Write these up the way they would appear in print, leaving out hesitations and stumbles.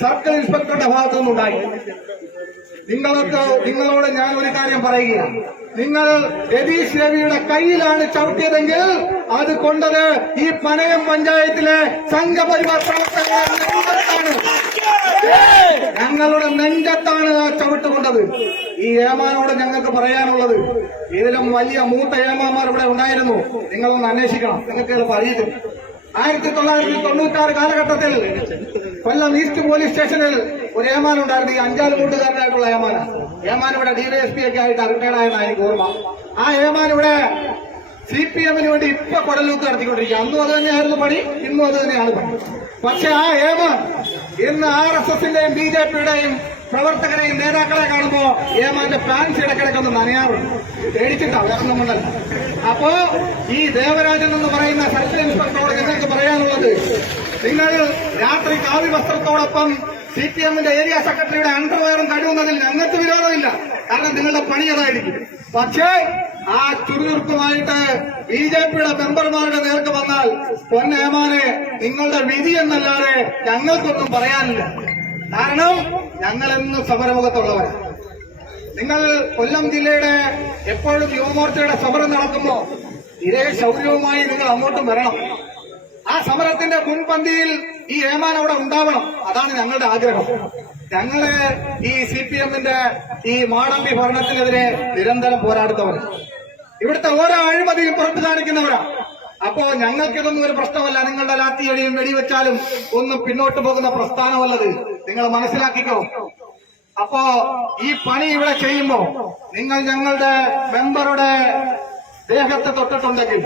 Circle ഇൻസ്പെക്ടറുടെ ഭാഗത്തു നിന്നുണ്ടായി. നിങ്ങളോട് ഞാൻ ഒരു കാര്യം പറയുകയാണ്. നിങ്ങൾ രതീഷ് രവിയുടെ കയ്യിലാണ് ചവിട്ടിയതെങ്കിൽ അത് കൊണ്ടത് ഈ പനയം പഞ്ചായത്തിലെ സംഘപരിവാർ പ്രവർത്തകരാണ്. ഞങ്ങളുടെ നെഞ്ചത്താണ് ആ ചവിട്ട് കൊണ്ടത്. ഈ ഏമാനോട് ഞങ്ങൾക്ക് പറയാനുള്ളത്, ഇതിലും വലിയ മൂത്ത ഏമാമാർ ഇവിടെ ഉണ്ടായിരുന്നു. നിങ്ങളൊന്ന് അന്വേഷിക്കണം, നിങ്ങൾക്ക് അറിയില്ല. 1996 കാലഘട്ടത്തിൽ കൊല്ലം ഈസ്റ്റ് പോലീസ് സ്റ്റേഷനിൽ ഒരു ഏമാനുണ്ടായിരുന്നു. ഈ അഞ്ചാലുമൂട്ടുകാരനായിട്ടുള്ള ഏമാൻ ഇവിടെ DYSP ഒക്കെ ആയിട്ട് റിട്ടയർഡായെന്നാണ് എനിക്ക് ഓർമ്മ. ആ ഏമാൻ ഇവിടെ CPM-ന് വേണ്ടി ഇപ്പൊ കൊടലൂത്ത് നടത്തിക്കൊണ്ടിരിക്കുക. അന്നും അത് തന്നെയായിരുന്നു പണി, ഇന്നും അത് തന്നെയാണ് പണി. പക്ഷെ ആ ഏമാൻ ഇന്ന് RSS-ന്റെയും BJP-യുടെയും പ്രവർത്തകരെയും നേതാക്കളെ കാണുമ്പോ ഏമാന്റെ പാൻസ് ഇടക്കിടക്കൊന്ന് നനയാറുണ്ട്. പേടിച്ചിട്ടാ, വേറൊന്നും കൊണ്ടല്ല. അപ്പോ ഈ ദേവരാജൻ എന്ന് പറയുന്ന സർക്കിൾ ഇൻസ്പെക്ടറോട് ഞങ്ങൾക്ക് പറയാനുള്ളത്, നിങ്ങൾ രാത്രി കാവി വസ്ത്രത്തോടൊപ്പം CPM-ന്റെ ഏരിയ സെക്രട്ടറിയുടെ അണ്ടർവെയറും കഴിയുന്നതിൽ ഞങ്ങൾക്ക് വിരോധമില്ല. കാരണം നിങ്ങളുടെ പണി അതായിരിക്കും. പക്ഷേ ആ ചുറുചുറുക്കുമായിട്ട് BJP-യുടെ മെമ്പർമാരുടെ നേർക്ക് വന്നാൽ പൊന്നേമാനെ നിങ്ങളുടെ വിധി എന്നല്ലാതെ ഞങ്ങൾക്കൊന്നും പറയാനില്ല. കാരണം ഞങ്ങളെന്നും സമരമുഖത്തുള്ളവരാണ്. നിങ്ങൾ കൊല്ലം ജില്ലയുടെ എപ്പോഴും യുവമോർച്ചയുടെ സമരം നടക്കുമ്പോൾ ഇതേ ശൗര്യവുമായി നിങ്ങൾ അങ്ങോട്ടും വരണം. ആ സമരത്തിന്റെ മുൻപന്തിയിൽ ഈ ഏമാൻ അവിടെ ഉണ്ടാവണം. അതാണ് ഞങ്ങളുടെ ആഗ്രഹം. ഞങ്ങള് ഈ CPM-ന്റെ ഈ മാടമ്പി ഭരണത്തിനെതിരെ നിരന്തരം പോരാടുന്നവർ, ഇവിടുത്തെ ഓരോ അഴിമതിയും പുറത്തു കാണിക്കുന്നവരാണ്. അപ്പോ ഞങ്ങൾക്കിതൊന്നും ഒരു പ്രശ്നമല്ല. നിങ്ങളുടെ ലാത്തിയടിയും വെടിവെച്ചാലും ഒന്നും പിന്നോട്ട് പോകുന്ന പ്രസ്ഥാനമല്ലത്, നിങ്ങൾ മനസ്സിലാക്കിക്കോ. അപ്പോ ഈ പണി ഇവിടെ ചെയ്യുമ്പോ നിങ്ങൾ ഞങ്ങളുടെ മെമ്പറുടെ ദേഹത്തെ തൊട്ടിട്ടുണ്ടെങ്കിൽ,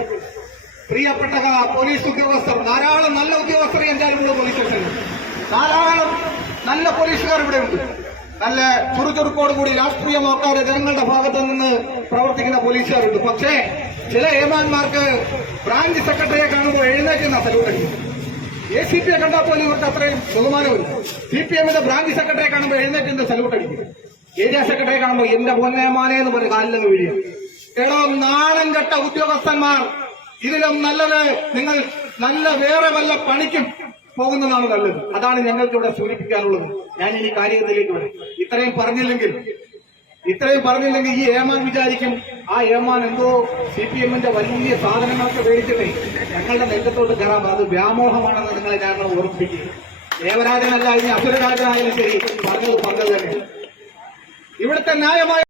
പ്രിയപ്പെട്ട പോലീസ് ഉദ്യോഗസ്ഥർ, ധാരാളം നല്ല ഉദ്യോഗസ്ഥർ എന്തായാലും പോലീസ് സ്റ്റേഷനിൽ ധാരാളം നല്ല പോലീസുകാർ ഇവിടെയുണ്ട്. നല്ല ചുറുചുറുക്കോടുകൂടി രാഷ്ട്രീയം നോക്കാതെ ജനങ്ങളുടെ ഭാഗത്ത് നിന്ന് പ്രവർത്തിക്കുന്ന പോലീസുകാരുണ്ട്. പക്ഷേ ചില ഏമാന്മാർക്ക് ബ്രാഞ്ച് സെക്രട്ടറിയെ കാണുമ്പോൾ എഴുന്നേറ്റുന്ന സല്യൂട്ടടിക്കും. ACP-യെ കണ്ടാൽ പോലും ഇവർക്ക് അത്രയും ബഹുമാനമില്ല. CPM-ന്റെ ബ്രാഞ്ച് സെക്രട്ടറിയെ കാണുമ്പോൾ എഴുന്നേറ്റിന്റെ സല്യൂട്ടടിക്കും. ഏരിയ സെക്രട്ടറിയെ കാണുമ്പോൾ എന്റെ പൊന്നേമാനെ എന്ന് പറഞ്ഞ് കാലിലങ്ങ് വീഴും. എടോ നാണം കെട്ട ഉദ്യോഗസ്ഥന്മാർ, ഇതിലും നല്ലത് നിങ്ങൾ നല്ല വേറെ വല്ല പണിക്കും പോകുന്നതാണ് നല്ലത്. അതാണ് ഞങ്ങൾക്ക് ഇവിടെ സൂചിപ്പിക്കാനുള്ളത്. ഞാൻ ഇനി കാര്യത്തിലേക്ക് വരാം. ഇത്രയും പറഞ്ഞില്ലെങ്കിൽ ഈ ഏമാൻ വിചാരിക്കും ആ ഏമാൻ എന്തോ CPM-ന്റെ വലിയ സാധനങ്ങളൊക്കെ മേടിച്ചിട്ടേ ഞങ്ങളുടെ നെഞ്ചത്തോട്ട് കയറാൻ. അത് വ്യാമോഹമാണെന്ന് നിങ്ങളെ ഞങ്ങൾ ഓർമ്മിപ്പിക്കുക. ദേവരാജനല്ല, ഇനി അസുരരാജനായാലും ശരി, പറഞ്ഞത് തന്നെ. ഇവിടുത്തെ ന്യായമായ